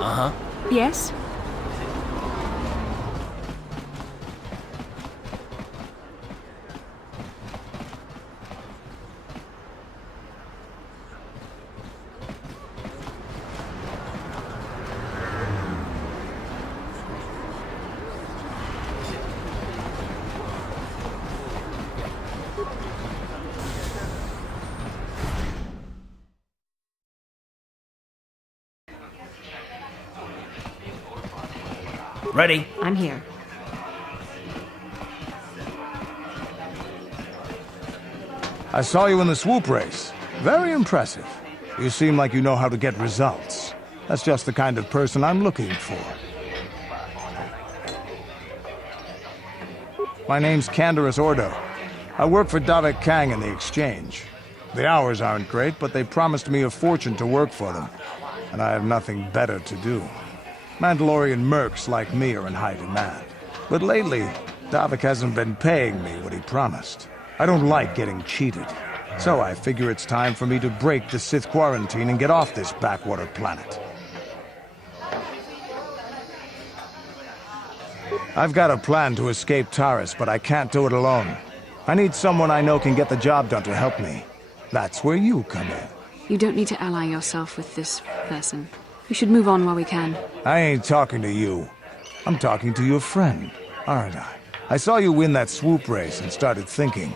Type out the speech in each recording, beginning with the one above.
Uh-huh. Yes? Ready? I'm here. I saw you in the swoop race. Very impressive. You seem like you know how to get results. That's just the kind of person I'm looking for. My name's Canderous Ordo. I work for Davik Kang in the exchange. The hours aren't great, but they promised me a fortune to work for them. And I have nothing better to do. Mandalorian mercs like me are in high demand. But lately, Davik hasn't been paying me what he promised. I don't like getting cheated. So I figure it's time for me to break the Sith quarantine and get off this backwater planet. I've got a plan to escape Taris, but I can't do it alone. I need someone I know can get the job done to help me. That's where you come in. You don't need to ally yourself with this person. We should move on while we can. I ain't talking to you. I'm talking to your friend, aren't I? I saw you win that swoop race and started thinking.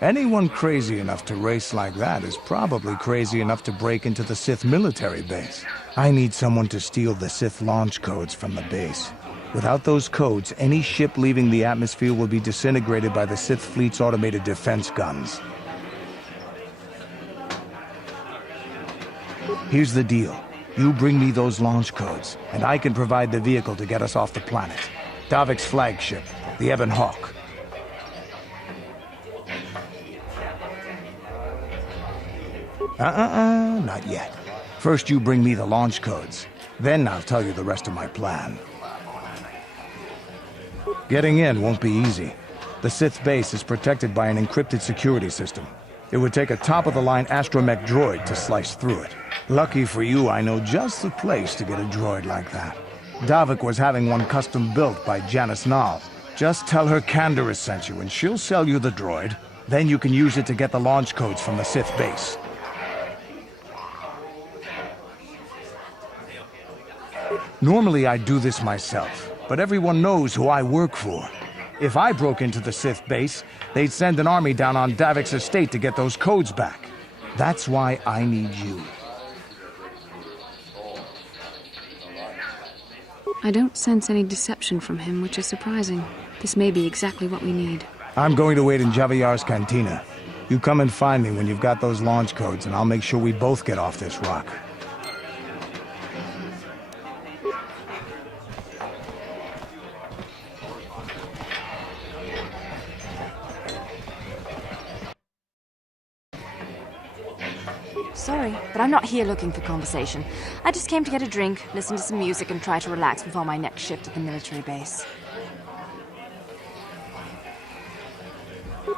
Anyone crazy enough to race like that is probably crazy enough to break into the Sith military base. I need someone to steal the Sith launch codes from the base. Without those codes, any ship leaving the atmosphere will be disintegrated by the Sith fleet's automated defense guns. Here's the deal. You bring me those launch codes, and I can provide the vehicle to get us off the planet. Davik's flagship, the Ebon Hawk. Not yet. First you bring me the launch codes. Then I'll tell you the rest of my plan. Getting in won't be easy. The Sith base is protected by an encrypted security system. It would take a top-of-the-line astromech droid to slice through it. Lucky for you, I know just the place to get a droid like that. Davik was having one custom built by Janice Nall. Just tell her Canderous sent you and she'll sell you the droid. Then you can use it to get the launch codes from the Sith base. Normally I'd do this myself, but everyone knows who I work for. If I broke into the Sith base, they'd send an army down on Davik's estate to get those codes back. That's why I need you. I don't sense any deception from him, which is surprising. This may be exactly what we need. I'm going to wait in Javier's cantina. You come and find me when you've got those launch codes, and I'll make sure we both get off this rock. Sorry, but I'm not here looking for conversation. I just came to get a drink, listen to some music, and try to relax before my next shift at the military base.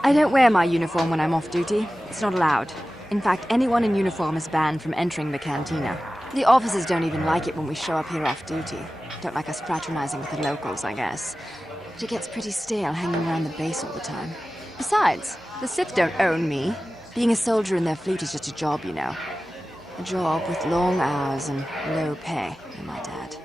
I don't wear my uniform when I'm off duty. It's not allowed. In fact, anyone in uniform is banned from entering the cantina. The officers don't even like it when we show up here off duty. Don't like us fraternizing with the locals, I guess. But it gets pretty stale hanging around the base all the time. Besides, the Sith don't own me. Being a soldier in their fleet is just a job, you know. A job with long hours and low pay, I might add.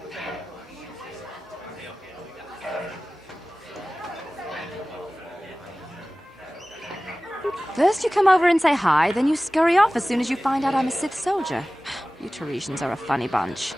First you come over and say hi, then you scurry off as soon as you find out I'm a Sith soldier. You Taretians are a funny bunch.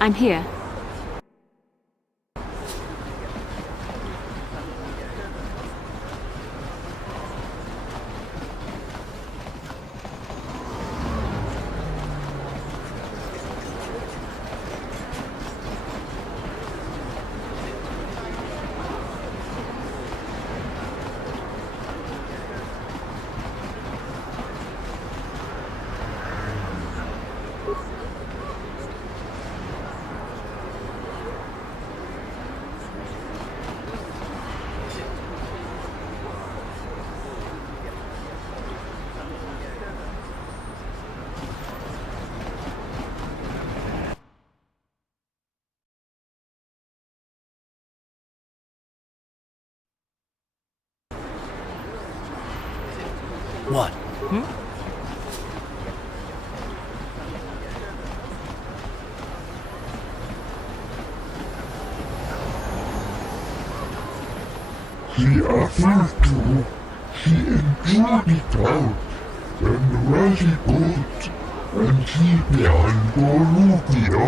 I'm here. What? She offered to. She enjoyed it out. And Rashi good. And she began Bolivia.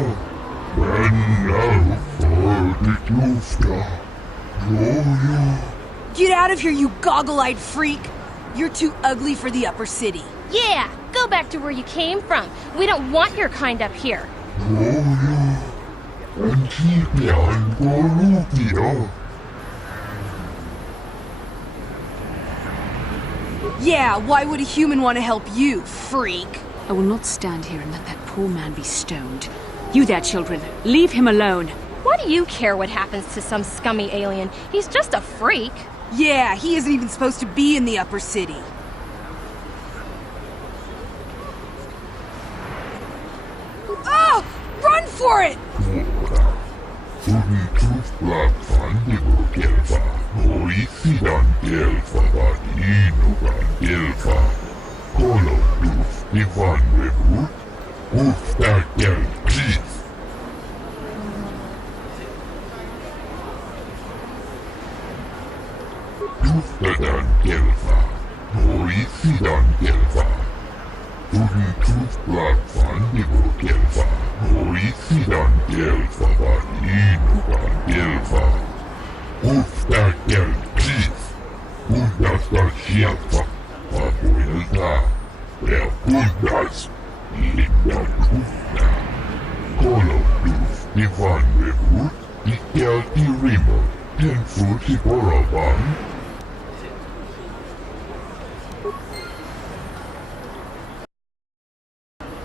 And now for the Klufta. Yo. Get out of here, you goggle-eyed freak! You're too ugly for the upper city. Yeah, go back to where you came from. We don't want your kind up here. Yo. And she began Bolivia. Yeah, why would a human want to help you, freak? I will not stand here and let that poor man be stoned. You there, children, leave him alone. Why do you care what happens to some scummy alien? He's just a freak. Yeah, he isn't even supposed to be in the upper city. Oh! Run for it!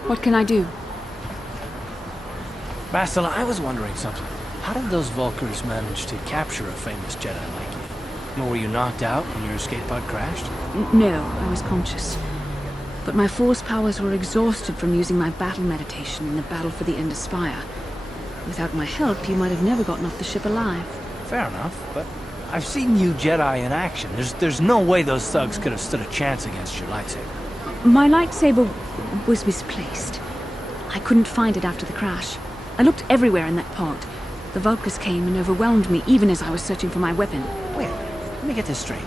What can I do? Bastila, I was wondering something. How did those Vulkars manage to capture a famous Jedi like you? Were you knocked out when your escape pod crashed? No, I was conscious. But my force powers were exhausted from using my battle meditation in the battle for the Ender Spire. Without my help, you might have never gotten off the ship alive. Fair enough, but I've seen you Jedi in action. There's no way those thugs could have stood a chance against your lightsaber. My lightsaber was misplaced. I couldn't find it after the crash. I looked everywhere in that pod. The Vulkars came and overwhelmed me even as I was searching for my weapon. Wait, let me get this straight.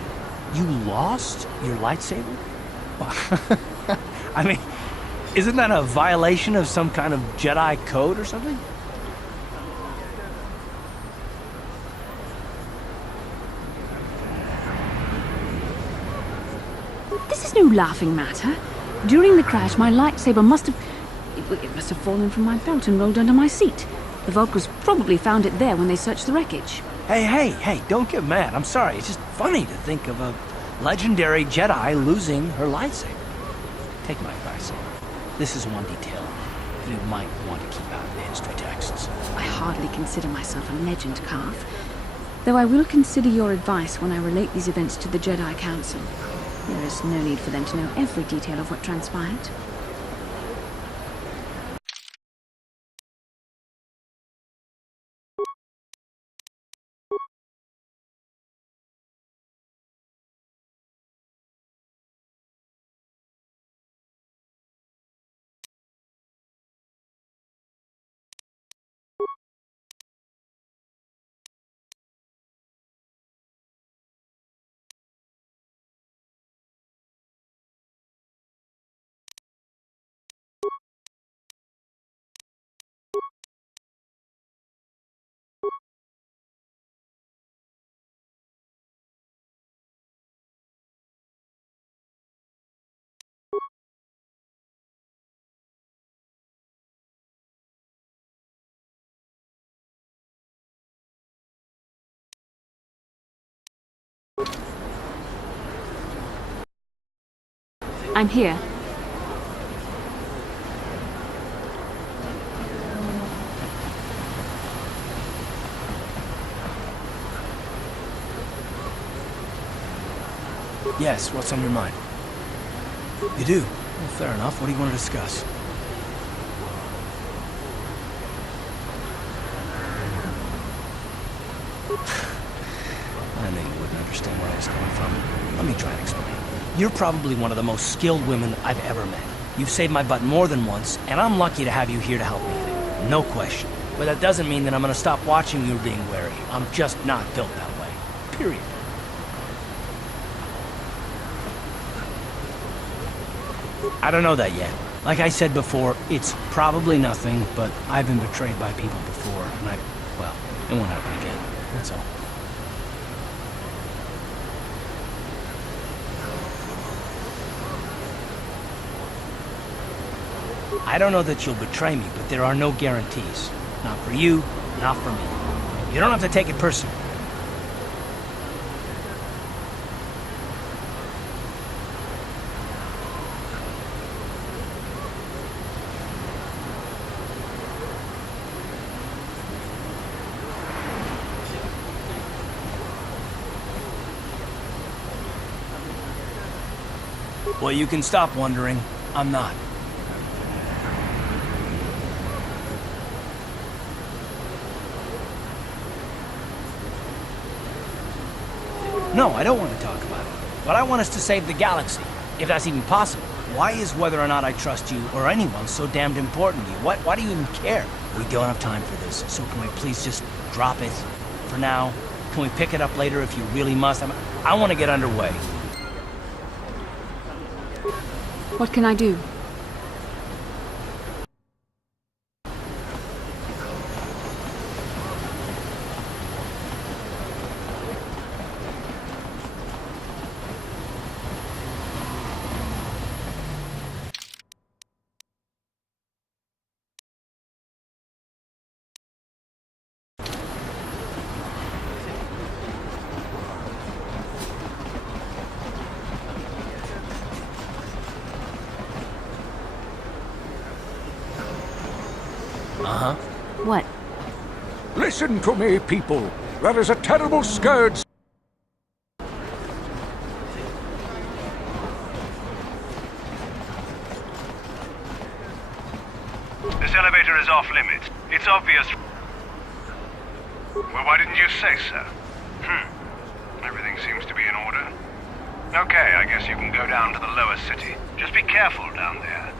You lost your lightsaber? I mean, isn't that a violation of some kind of Jedi code or something? This is no laughing matter. During the crash, my lightsaber must have fallen from my belt and rolled under my seat. The Vulkars probably found it there when they searched the wreckage. Hey, don't get mad. I'm sorry. It's just funny to think of a legendary Jedi losing her lightsaber. Take my advice. This is one detail you might want to keep out of the history texts. I hardly consider myself a legend, Calf. Though I will consider your advice when I relate these events to the Jedi Council. There is no need for them to know every detail of what transpired. I'm here. Yes, what's on your mind? You do? Well, fair enough. What do you want to discuss? I knew you wouldn't understand where I was coming from. Let me try to explain. You're probably one of the most skilled women I've ever met. You've saved my butt more than once, and I'm lucky to have you here to help me. No question. But that doesn't mean that I'm gonna stop watching you being wary. I'm just not built that way. Period. I don't know that yet. Like I said before, it's probably nothing, but I've been betrayed by people before, and well, it won't happen again. That's all. I don't know that you'll betray me, but there are no guarantees. Not for you, not for me. You don't have to take it personally. Well, you can stop wondering. I'm not. No, I don't want to talk about it. But I want us to save the galaxy, if that's even possible. Why is whether or not I trust you or anyone so damned important to you? Why do you even care? We don't have time for this, so can we please just drop it for now? Can we pick it up later if you really must? I want to get underway. What can I do? Uh-huh. What? Listen to me, people. There is a terrible scourge. This elevator is off limits. It's obvious. Well, why didn't you say so? Everything seems to be in order. Okay, I guess you can go down to the lower city. Just be careful down there.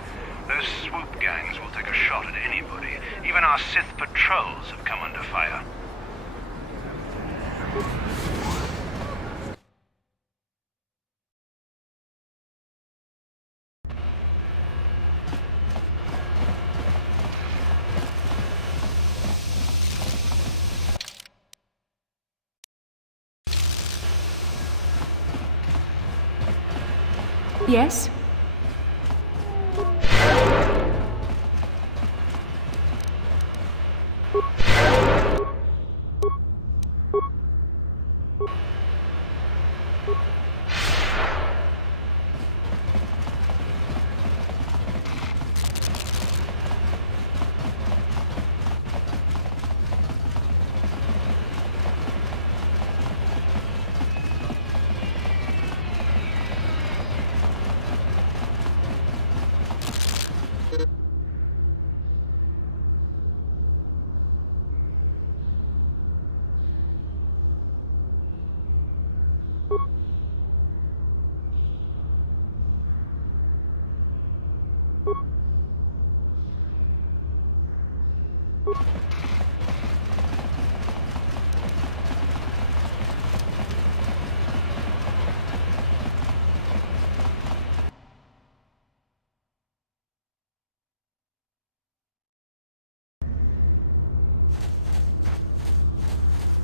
Those swoop gangs will take a shot at anybody. Even our Sith patrols have come under fire. Yes?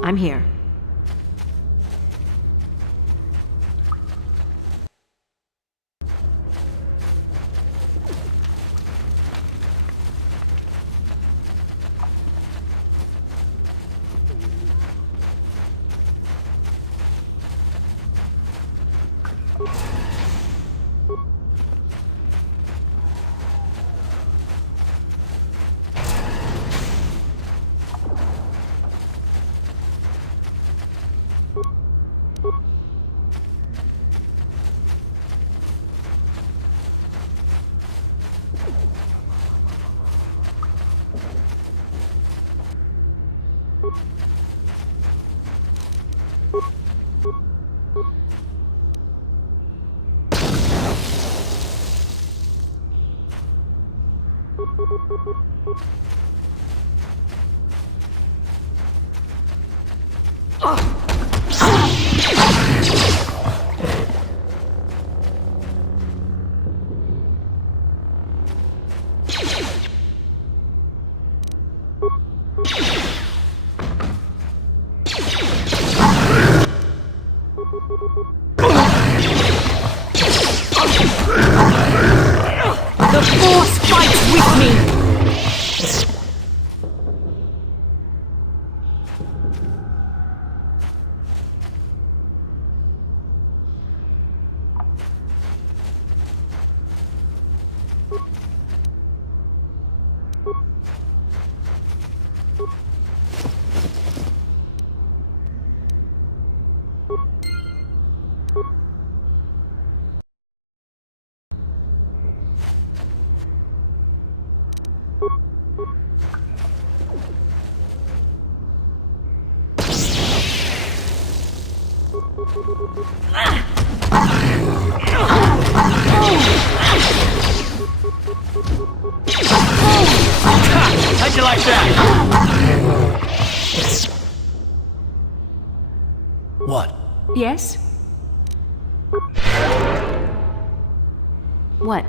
I'm here. The Force fights with me! How'd you like that? What? Yes? What?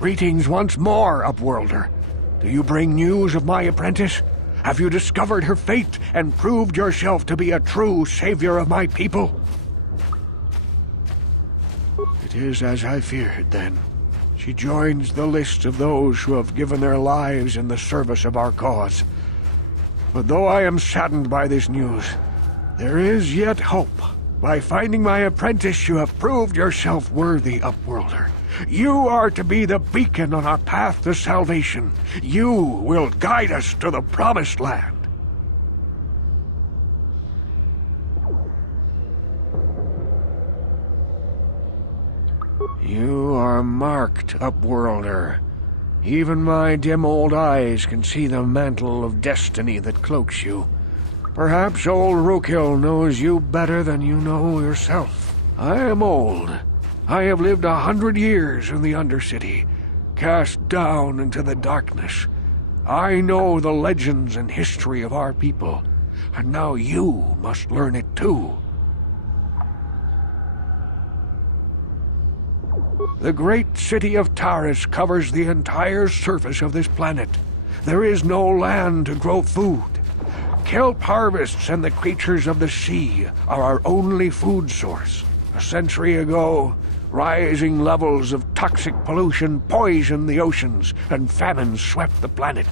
Greetings once more, Upworlder. Do you bring news of my apprentice? Have you discovered her fate and proved yourself to be a true savior of my people? It is as I feared, then. She joins the list of those who have given their lives in the service of our cause. But though I am saddened by this news, there is yet hope. By finding my apprentice, you have proved yourself worthy, Upworlder, You are to be the beacon on our path to salvation. You will guide us to the Promised Land. You are marked, Upworlder. Even my dim old eyes can see the mantle of destiny that cloaks you. Perhaps old Rookhill knows you better than you know yourself. I am old. I have lived 100 years in the Undercity, cast down into the darkness. I know the legends and history of our people, and now you must learn it too. The great city of Taris covers the entire surface of this planet. There is no land to grow food. Kelp harvests and the creatures of the sea are our only food source. A century ago, rising levels of toxic pollution poisoned the oceans, and famine swept the planet.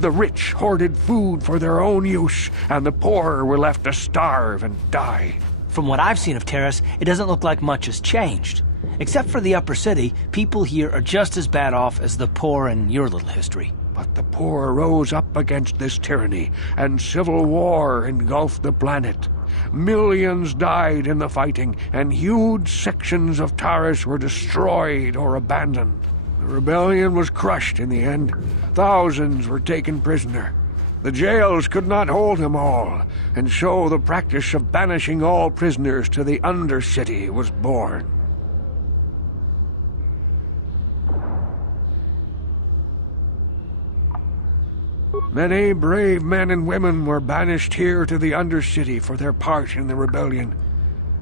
The rich hoarded food for their own use, and the poor were left to starve and die. From what I've seen of Terrace, it doesn't look like much has changed. Except for the upper city, people here are just as bad off as the poor in your little history. But the poor rose up against this tyranny, and civil war engulfed the planet. Millions died in the fighting, and huge sections of Taris were destroyed or abandoned. The rebellion was crushed in the end. Thousands were taken prisoner. The jails could not hold them all, and so the practice of banishing all prisoners to the Undercity was born. Many brave men and women were banished here to the Undercity for their part in the rebellion.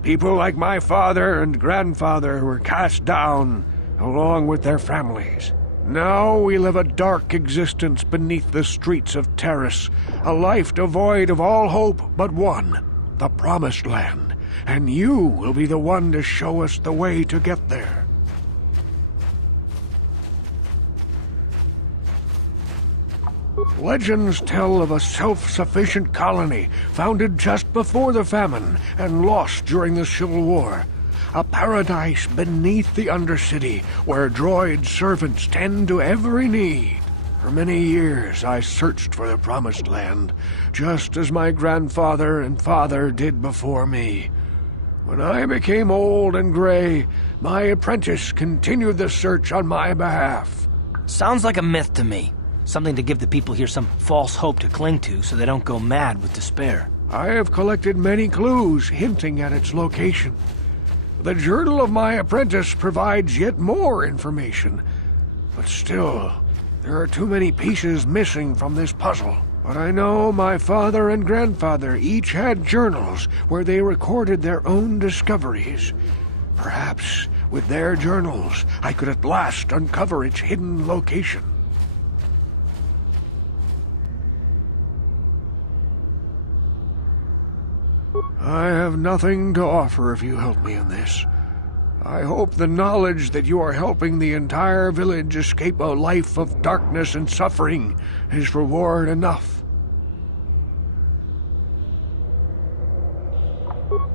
People like my father and grandfather were cast down, along with their families. Now we live a dark existence beneath the streets of Taris, a life devoid of all hope but one, the Promised Land, and you will be the one to show us the way to get there. Legends tell of a self-sufficient colony founded just before the famine and lost during the Civil War. A paradise beneath the Undercity where droid servants tend to every need. For many years I searched for the Promised Land, just as my grandfather and father did before me. When I became old and gray, my apprentice continued the search on my behalf. Sounds like a myth to me. Something to give the people here some false hope to cling to so they don't go mad with despair. I have collected many clues hinting at its location. The journal of my apprentice provides yet more information. But still, there are too many pieces missing from this puzzle. But I know my father and grandfather each had journals where they recorded their own discoveries. Perhaps with their journals, I could at last uncover its hidden location. I have nothing to offer if you help me in this. I hope the knowledge that you are helping the entire village escape a life of darkness and suffering is reward enough.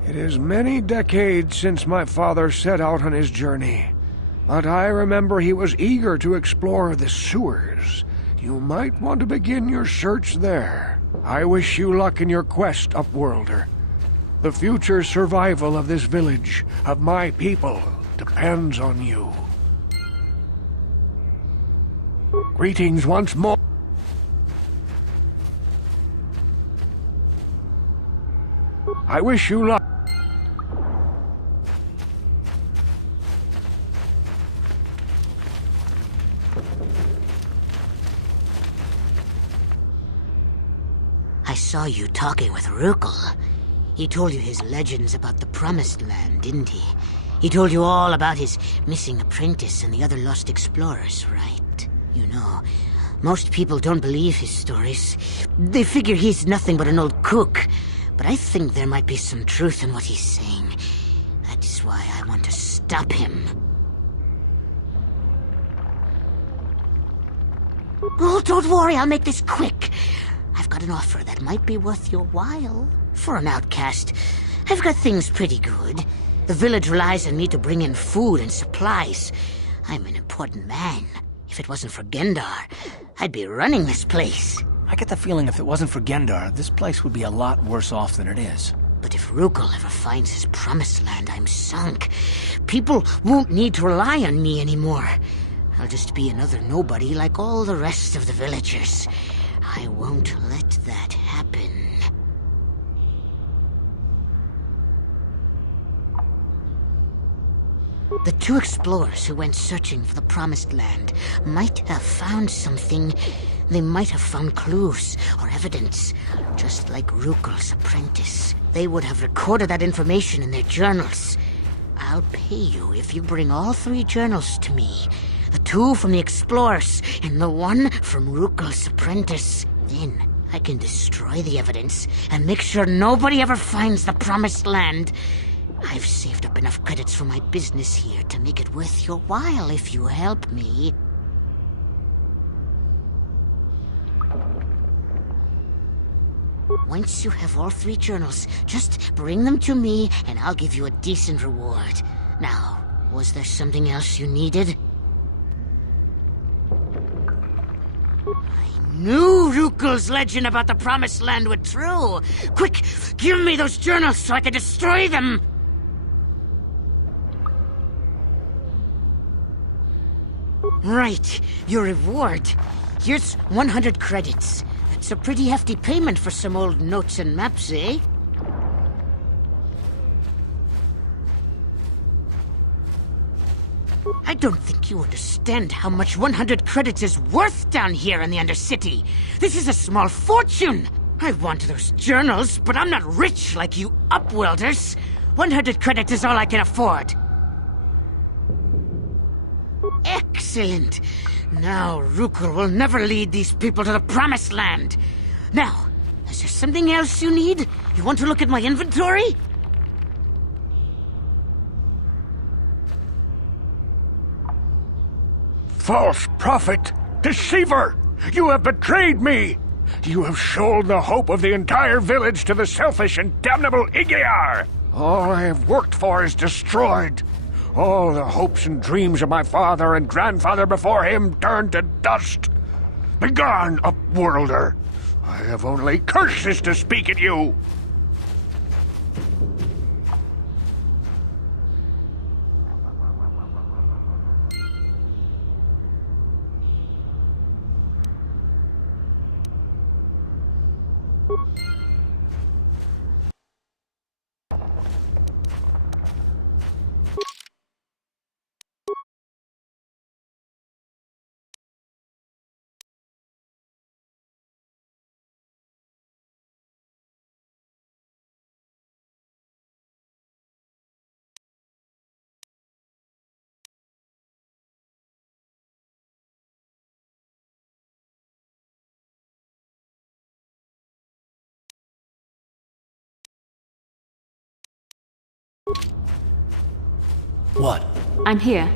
It is many decades since my father set out on his journey, but I remember he was eager to explore the sewers. You might want to begin your search there. I wish you luck in your quest, Upworlder. The future survival of this village, of my people, depends on you. Greetings once more. I wish you luck. I saw you talking with Rookhill. He told you his legends about the Promised Land, didn't he? He told you all about his missing apprentice and the other lost explorers, right? You know, most people don't believe his stories. They figure he's nothing but an old cook. But I think there might be some truth in what he's saying. That is why I want to stop him. Oh, don't worry, I'll make this quick. I've got an offer that might be worth your while. For an outcast, I've got things pretty good. The village relies on me to bring in food and supplies. I'm an important man. If it wasn't for Gendar, I'd be running this place. I get the feeling if it wasn't for Gendar, this place would be a lot worse off than it is. But if Rukul ever finds his promised land, I'm sunk. People won't need to rely on me anymore. I'll just be another nobody like all the rest of the villagers. I won't let that happen. The two explorers who went searching for the Promised Land might have found something. They might have found clues or evidence, just like Rukul's apprentice. They would have recorded that information in their journals. I'll pay you if you bring all 3 journals to me. The 2 from the explorers and the 1 from Rukul's apprentice. Then I can destroy the evidence and make sure nobody ever finds the Promised Land. I've saved up enough credits for my business here to make it worth your while if you help me. Once you have all 3 journals, just bring them to me and I'll give you a decent reward. Now, was there something else you needed? I knew Rukul's legend about the Promised Land was true. Quick, give me those journals so I can destroy them! Right, your reward. Here's 100 credits. It's a pretty hefty payment for some old notes and maps, eh? I don't think you understand how much 100 credits is worth down here in the Undercity. This is a small fortune. I want those journals, but I'm not rich like you upworlders. 100 credits is all I can afford. Excellent. Now Rukul will never lead these people to the Promised Land. Now, is there something else you need? You want to look at my inventory? False prophet! Deceiver! You have betrayed me! You have sold the hope of the entire village to the selfish and damnable Igiar! All I have worked for is destroyed. All the hopes and dreams of my father and grandfather before him turned to dust. Begone, upworlder! I have only curses to speak at you! What? I'm here.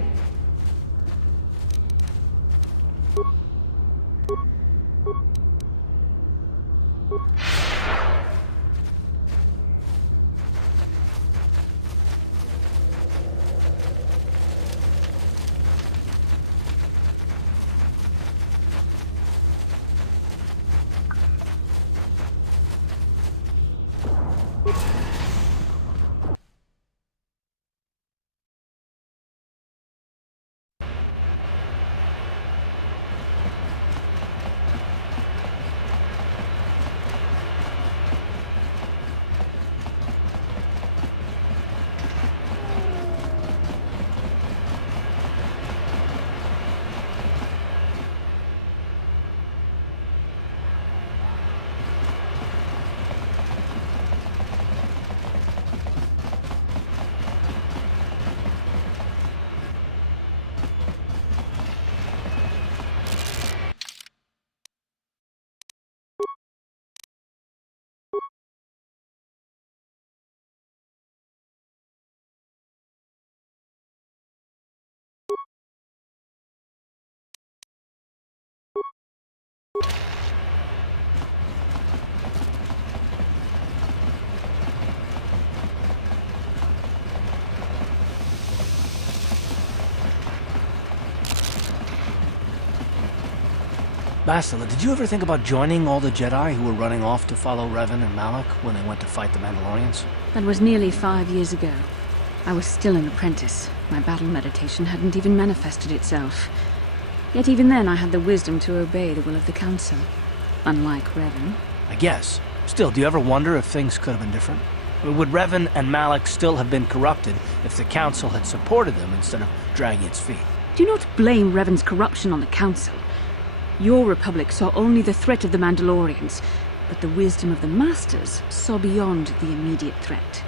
Bastila, did you ever think about joining all the Jedi who were running off to follow Revan and Malak when they went to fight the Mandalorians? That was nearly 5 years ago. I was still an apprentice. My battle meditation hadn't even manifested itself. Yet even then I had the wisdom to obey the will of the Council. Unlike Revan. I guess. Still, do you ever wonder if things could have been different? Would Revan and Malak still have been corrupted if the Council had supported them instead of dragging its feet? Do not blame Revan's corruption on the Council. Your Republic saw only the threat of the Mandalorians, but the wisdom of the Masters saw beyond the immediate threat.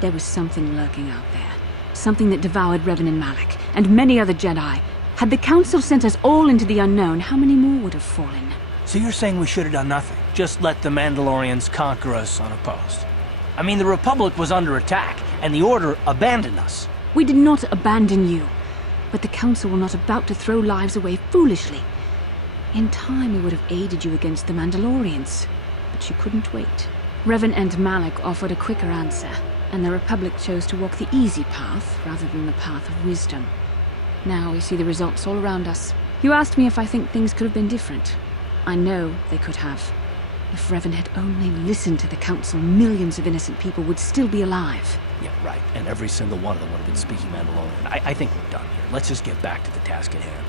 There was something lurking out there. Something that devoured Revan and Malak, and many other Jedi. Had the Council sent us all into the unknown, how many more would have fallen? So you're saying we should have done nothing? Just let the Mandalorians conquer us unopposed? I mean, the Republic was under attack, and the Order abandoned us. We did not abandon you. But the Council were not about to throw lives away foolishly. In time, we would have aided you against the Mandalorians. But you couldn't wait. Revan and Malak offered a quicker answer, and the Republic chose to walk the easy path rather than the path of wisdom. Now we see the results all around us. You asked me if I think things could have been different. I know they could have. If Revan had only listened to the Council, millions of innocent people would still be alive. Yeah, right. And every single one of them would have been speaking Mandalorian. I think we're done here. Let's just get back to the task at hand.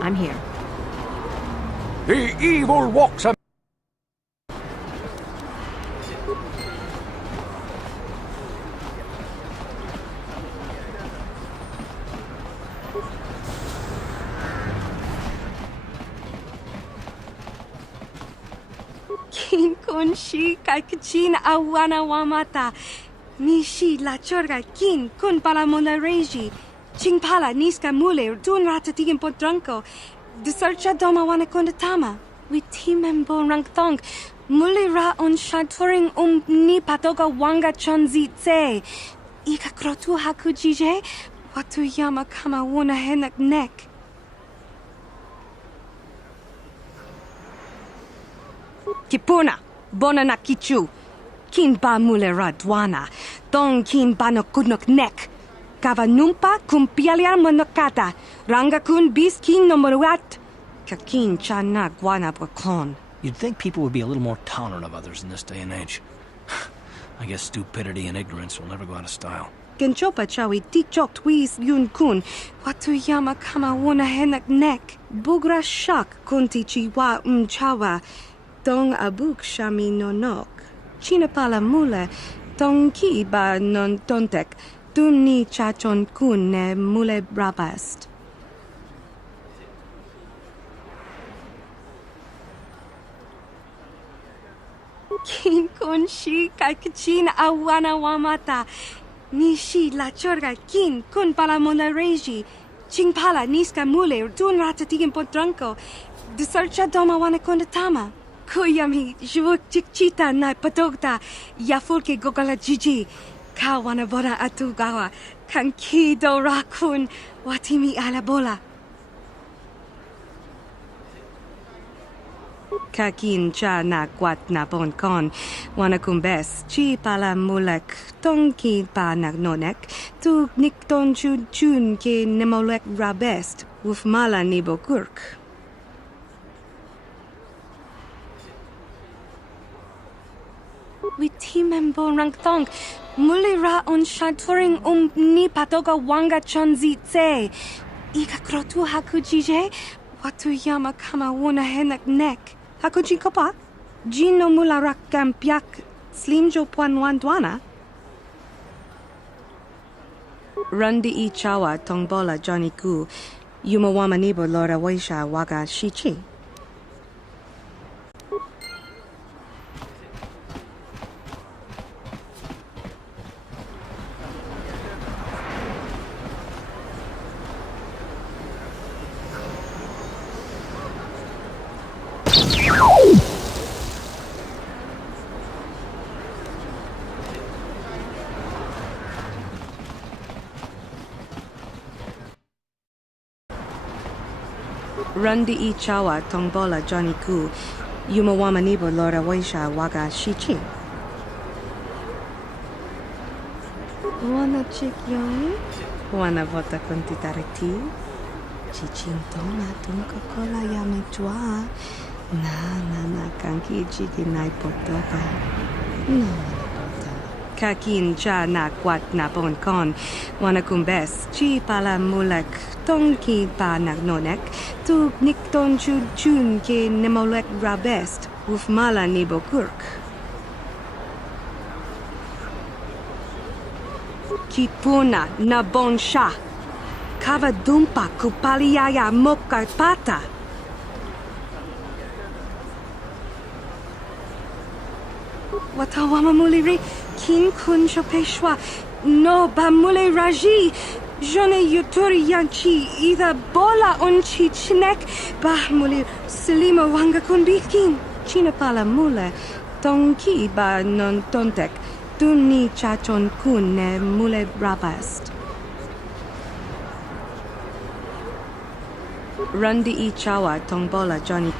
I'm here. The evil walks a... Kin kon shi kai kachin awana wamata. Nishi la chorga kin kun pala mona reji. Ching pala niska mule dun rata tigin potranko. De searcha doma wana kondatama. We timem bon rank thong. Mule ra on shaturing ni patoga wanga chonzi tse. Ika krotu hakujije. Watu yama kama wona henak nek. Kipuna, bona na kichu. Kin ba mule ra dwana. Dong kin ba no kudnok nek. Kava numpa kumpialiar monokata. Ranga kun bis kin no moruat. Kakin chana guana brakon. You'd think people would be a little more tolerant of others in this day and age. I guess stupidity and ignorance will never go out of style. Genchopa chawi tikchok twis yun kun. Watu yama kama wona henak nek. Bugra shak kunti chiwa chawa. Dong abuk shami nonok. China pala mule. Dong ki ba non tontek. Dun ni chachon kun ne mule brabast. Kin kon shi kai kachin awana wamata. Nishi la chorga kin kun pala mona reji. Ching pala niska mule dun rata tigin potranko. De searcha doma wana kondatama. Kuyami jvuk chikchita na patogta. Yafulke gogala jiji. Kawana bona atugawa. Kankido rakun watimi alabola. Kakin cha na kwat na bon kon, wanakumbes, chi pala mulek, tonki pa nagnonek, tu nikton chun ke nemolek rabest, wuf mala nibo kurk. Witimem bon rang thong, muli ra on shaturing ni patoga wanga chonzi tse. Ika krotu hakujije, watu yama kama wona henak nek. Hakuji kopa? Jino mula rak kampiak, slimjo puan dwana? Rundi I chawa tongbola Johnny Ku, yumawama nibo lora waisha waga shichi. Rundi I chawa tongbola Johnny Ku, yumawama nibo lora waisha waga shichi. Wana chik yoni? Wana vota kontitariti? Chichintona tunka kola yame chua. Na kanki chiti nai potoka. No. Kakin cha na kwat na bon kon, wanakumbes, chi pala mulek, tonki pa nagnonek, tu nikton chun ke nemolek rabest, wuf mala nibo kurk. Kipuna na bon sha, kava dumpa kupaliaya moka pata. Watawama muliri, kin kun chopeshwa, no ba mule raji, jone yuturi yanchi, either bola onchi chinek, ba mule selima wanga kun bikin, chinapala mule, tonki ba non tontek, tunni chachon kun ne mule rabast. Rundi I chawa tongbola Johnny.